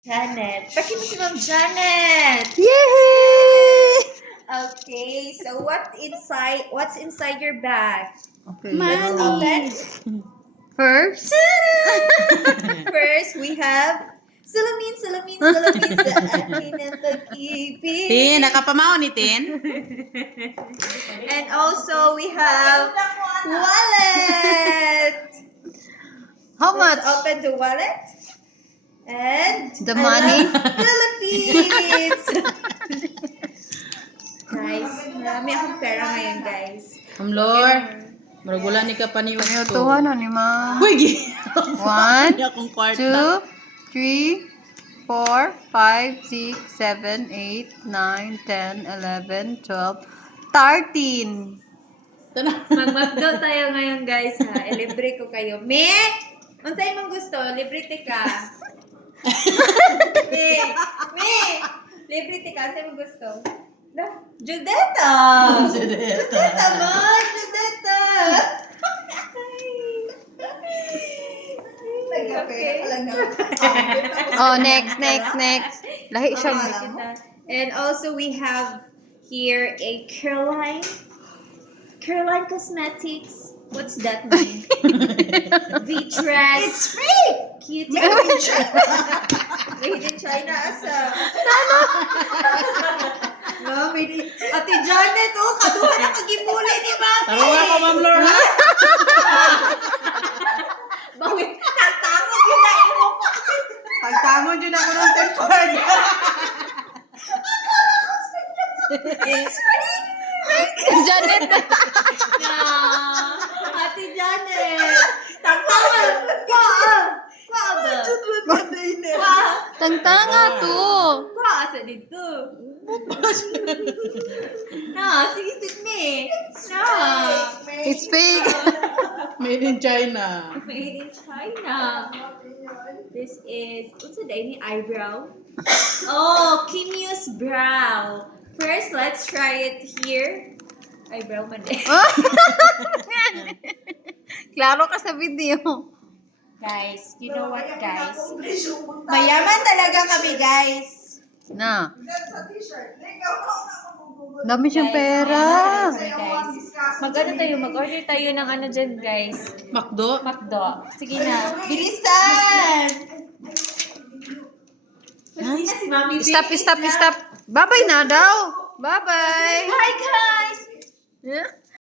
Janet. Pakita si Ma'am Janet. Yay! Okay, so what's inside your bag? Okay, Let's open. First, First, we have salamin sa akin ang pag-ibig. Tin, nakapamaw ni Tin. And also, we have wallet. how Let's much? open the wallet. And The I money? love Philippines. Guys, marami akong pera ngayon, guys. Ma'am Lord, maragula ni ka pa ni May Usto. utuhan na ni Ma. Uy, gi. 1, Kanya akong kwarta. 2, 3, 4, 5, 6, 7, 8, 9, 10, 11, 12, 13. Mag-McDo tayo ngayon, guys, ha. Libre ko kayo. Me! Unsay mong gusto? Libre ka. Me! Libre ka. Unsay mong gusto? Judetta! Judetta, man! Judetta! Okay. Oh, next. Lahi siya. And also, we have here a Caroline Cosmetics. What's that mean? V-Dress. It's free! Cute. Made in China asa. No, made in... Ate Janet, oh, kaduha na kagimuli ni Mami. Taruha ko, Ma'am Lord, ha? Bawit, tagtangon yun na imo ko. Pagtangon dyan ako ng tempered. It's free! Janet. Ate Janet! Tagtangon! Kwa ba? Tangtanga to. Kwa asa dito? No, sige tit me. No. It's fake. Made in China. Made in China. This is, what's the name? Eyebrow? Oh, Kimyu's brow. First, let's try it here. Eyebrow man eh. Klaro ka sa video. Guys, you know what guys? Mayaman talaga kami guys. Na. Dami siyang pera. Guys, mag-order tayo ng ano dyan guys. Macdo. McDo. Sige na. Bilisan! Si Mami Stop. Bye-bye na daw. Bye-bye. Hi guys! Yeah.